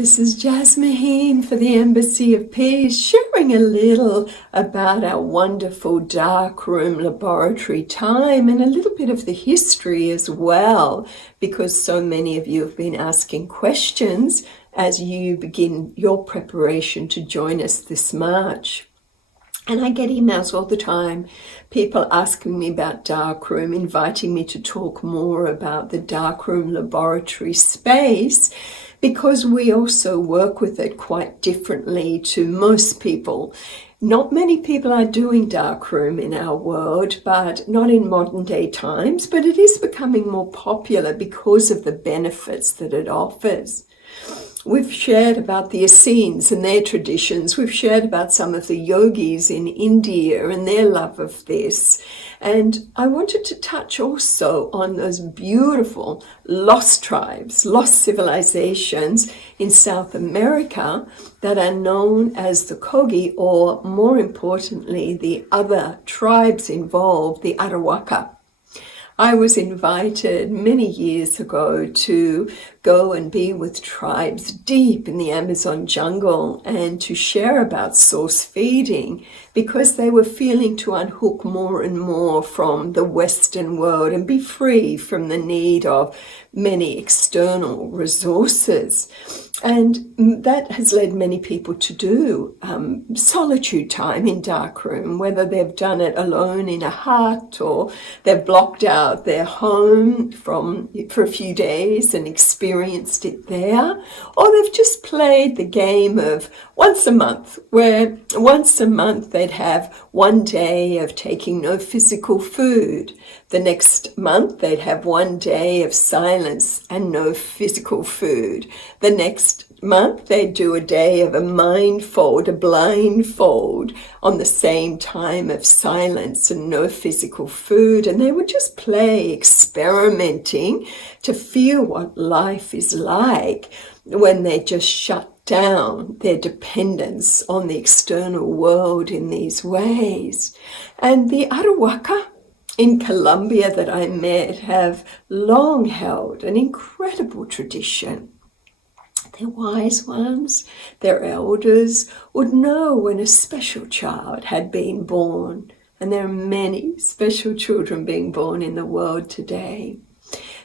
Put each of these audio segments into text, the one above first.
This is Jasmine for the Embassy of Peace, sharing a little about our wonderful darkroom laboratory time and a little bit of the history as well, because so many of you have been asking questions as you begin your preparation to join us this March. And I get emails all the time, people asking me about darkroom, inviting me to talk more about the darkroom laboratory space, because we also work with it quite differently to most people. Not many people are doing darkroom in our world, but not in modern day times, but it is becoming more popular because of the benefits that it offers. We've shared about the Essenes and their traditions. We've shared about some of the yogis in India and their love of this. And I wanted to touch also on those beautiful lost tribes, lost civilizations in South America that are known as the Kogi, or more importantly, the other tribes involved, the Arawaka. I was invited many years ago to go and be with tribes deep in the Amazon jungle and to share about source feeding, because they were feeling to unhook more and more from the Western world and be free from the need of many external resources. And that has led many people to do solitude time in darkroom, whether they've done it alone in a hut or they've blocked out their home for a few days and experienced it there, or they've just played the game of once a month, where once a month they'd have one day of taking no physical food. The next month they'd have one day of silence and no physical food. The next month they'd do a day of a mindfold, a blindfold, on the same time of silence and no physical food. And they would just play, experimenting to feel what life is like when they just shut down their dependence on the external world in these ways. And the Arawaka in Colombia that I met have long held an incredible tradition. Their wise ones, their elders, would know when a special child had been born, and there are many special children being born in the world today.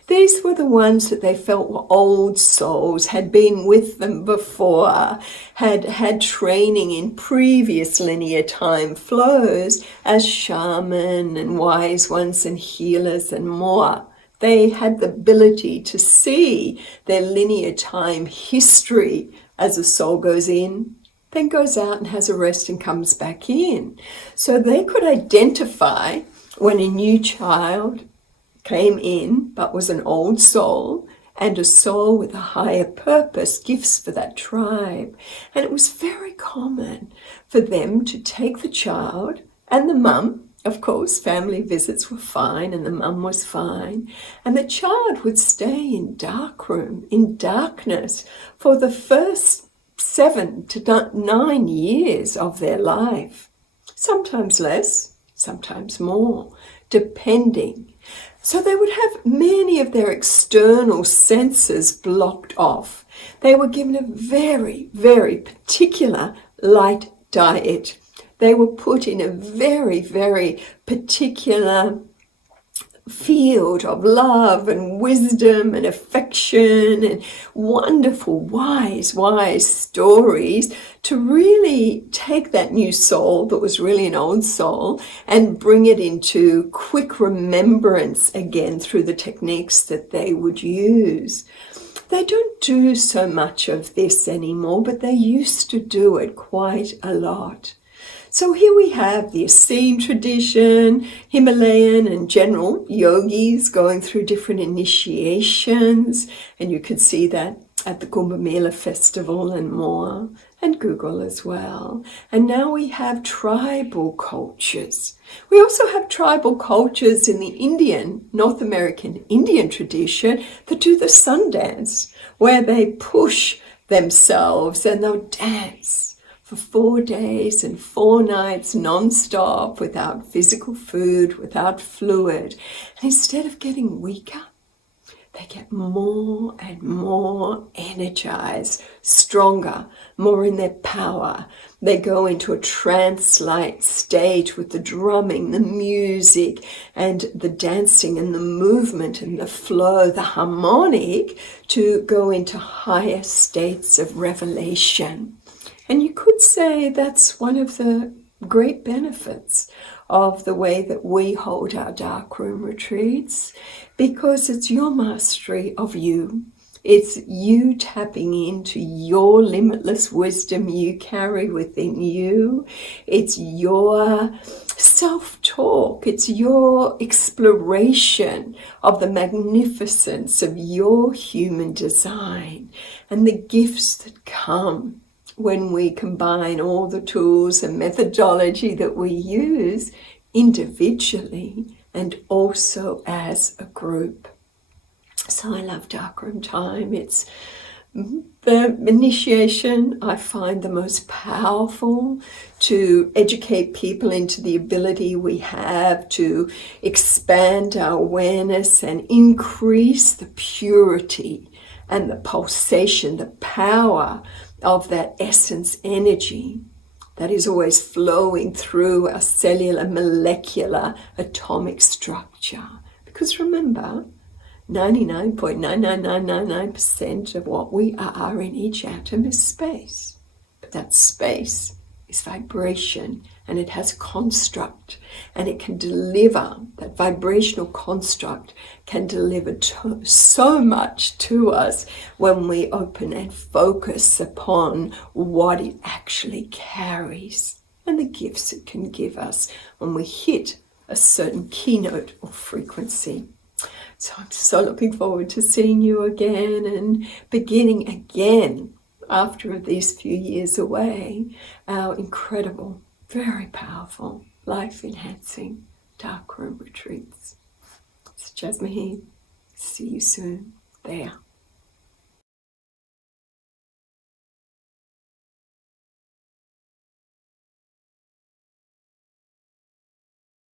These were the ones that they felt were old souls, had been with them before, had had training in previous linear time flows as shaman and wise ones and healers and more. They had the ability to see their linear time history as a soul goes in, then goes out and has a rest and comes back in. So they could identify when a new child came in but was an old soul, and a soul with a higher purpose, gifts for that tribe. And it was very common for them to take the child and the mum. Of course, family visits were fine and the mum was fine. And the child would stay in darkroom, in darkness, for the first 7 to 9 years of their life. Sometimes less, sometimes more, depending. So they would have many of their external senses blocked off. They were given a very, very particular light diet. They were put in a very, very particular field of love and wisdom and affection and wonderful, wise stories to really take that new soul that was really an old soul and bring it into quick remembrance again through the techniques that they would use. They don't do so much of this anymore, but they used to do it quite a lot. So here we have the Essene tradition, Himalayan and general yogis going through different initiations, and you can see that at the Kumbh Mela festival and more, and Google as well. And now we have tribal cultures. We also have tribal cultures in the Indian, North American Indian tradition that do the sun dance, where they push themselves and they'll dance for 4 days and 4 nights non-stop, without physical food, without fluid. And instead of getting weaker, they get more and more energized, stronger, more in their power. They go into a trance-like state with the drumming, the music, and the dancing and the movement and the flow, the harmonic, to go into higher states of revelation. And you could say that's one of the great benefits of the way that we hold our darkroom retreats, because it's your mastery of you. It's you tapping into your limitless wisdom you carry within you. It's your self-talk. It's your exploration of the magnificence of your human design and the gifts that come when we combine all the tools and methodology that we use individually and also as a group. So I love darkroom time. It's the initiation I find the most powerful to educate people into the ability we have to expand our awareness and increase the purity and the pulsation, the power of that essence energy that is always flowing through our cellular, molecular, atomic structure. Because remember, 99.99999% of what we are in each atom is space. But that space is vibration, and it has construct, and it can deliver, that vibrational construct can deliver so much to us when we open and focus upon what it actually carries and the gifts it can give us when we hit a certain keynote or frequency. So I'm so looking forward to seeing you again and beginning again after these few years away, our incredible, very powerful, life-enhancing darkroom retreats. It's Jasmine. See you soon there.